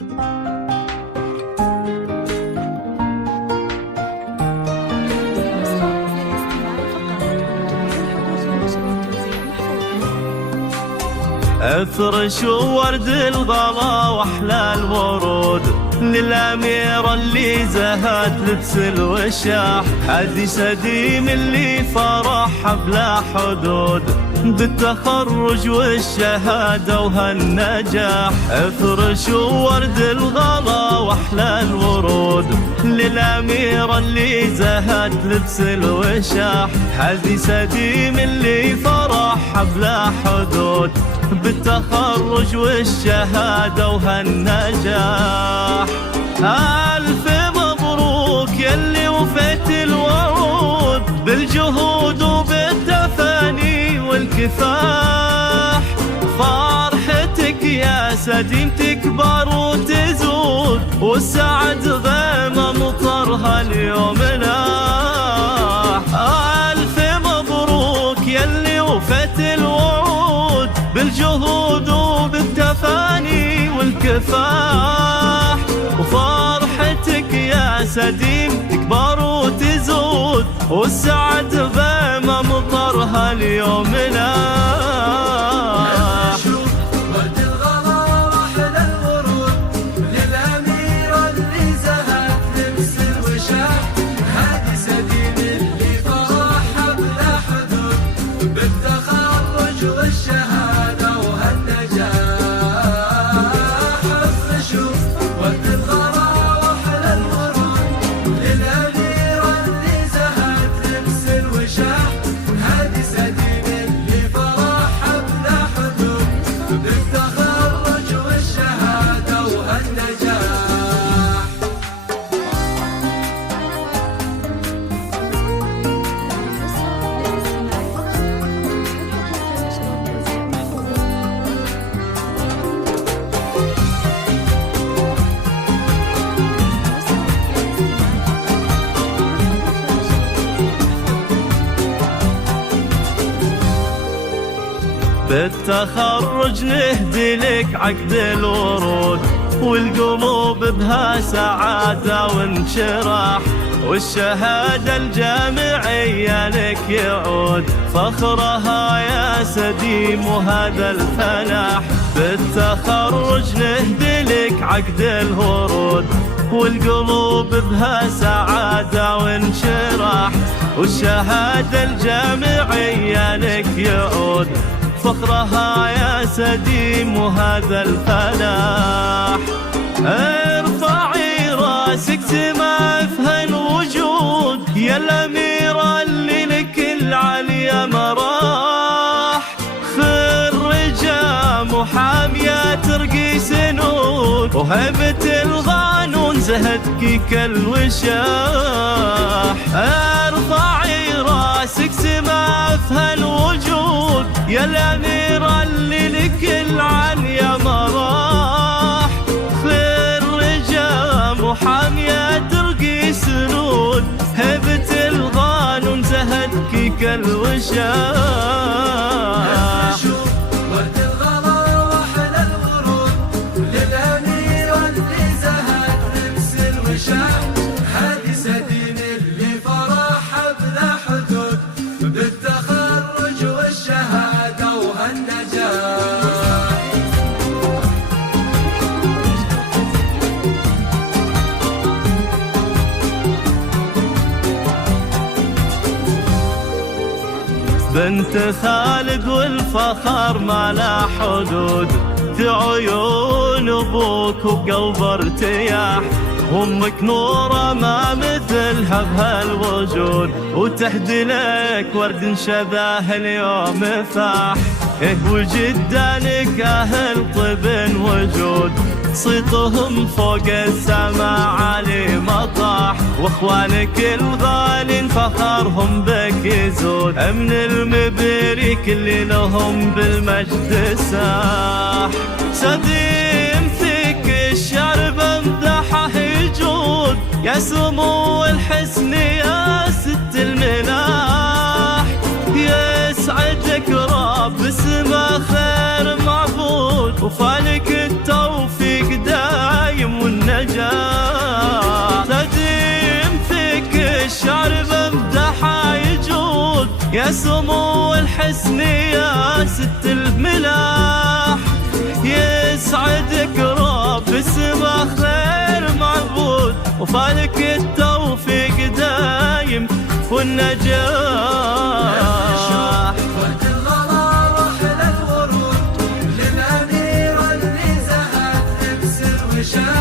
افرش ورد الغلا واحلى الورود للأميرة اللي زهت لبس الوشاح، حديث قديم اللي فرحها بلا حدود بالتخرج والشهادة وهالنجاح. افرش ورد الغلا واحلى الورود للأميرة اللي زهت لبس الوشاح، حديث قديم اللي فرحها بلا حدود بالتخرج والشهادة وهالنجاح. ألف مبروك يلي وفيت الوعود بالجهود وبالتفاني والكفاح، فرحتك يا سديم تكبر وتزود والسعد غيمة مطرها اليوم لاح. ألف مبروك يلي وفيت الوعود بالجهود وبالتفاني والكفاح، وفرحتك يا سديم تكبر وتزود والسعد غيمة مطرها اليوم لاح. ورد الغلا واحلى الورود للأميرة اللي زهت لبس الوشاح، هادي سديم اللي فرحها بلا حدود بالتخرج والشهادة وهالنجاح. افرشوا ورد الغلا واحلى الورود للأميرة اللي زهت لبس الوشاح، هادي سديم اللي فرحها بلا حدود بالتخرج والشهادة وهالنجاح. بالتخرج نهدي لك عقد الورود والقلوب بها سعادة وانشراح، والشهادة الجامعية لك يعود فخرها يا سديم وهذا الفلاح. بالتخرج نهدي لك عقد الورود والقلوب بها سعادة وانشراح، والشهادة الجامعية لك يعود فخرها يا سديم وهذا الفلاح. ارفعي راسك سما في هالوجود يا الأميرة اللي لك العليا مراح، خرجة محامية ترقي سنود وهبة القانون زهدك كالوشاح. ارفعي راسك سما في هالوجود يا الأميرة اللي لك العليا مراح، خرجة محامية ترقي سنود هبة القانون زهدك كالوشاح. ورد الغلا واحلى الورود للأميرة اللي زهت لبس الوشاح، هادي سديم اللي فرحها بلا حدود بالتخرج والشهادة وهالنجاح. بنت خالد والفخر ما لا حدود، في عيون ابوك وقلب ارتياح، امك نوره ما مثلها بهالوجود وتهدي لك ورد شباه اليوم فاح. وجدانك اهل طب وجود صيتهم فوق السما عالي مطاح، واخوانك الغالين فخرهم بك يزود من المبريك اللي لهم بالمجد ساح. سديم فيك الشرب امدحه يجود يا سمو الحسن يا ست الملاح، يسعدك رب اسمه خير معبود وفالك التوفيق دايم يا سمو الحسن يا ست الملاح، يسعدك رب السما خير معبود، وفالك التوفيق دايم والنجاح. وقت الغلا واحلى الورود للأميرة اللي زهت تبسل وشاح.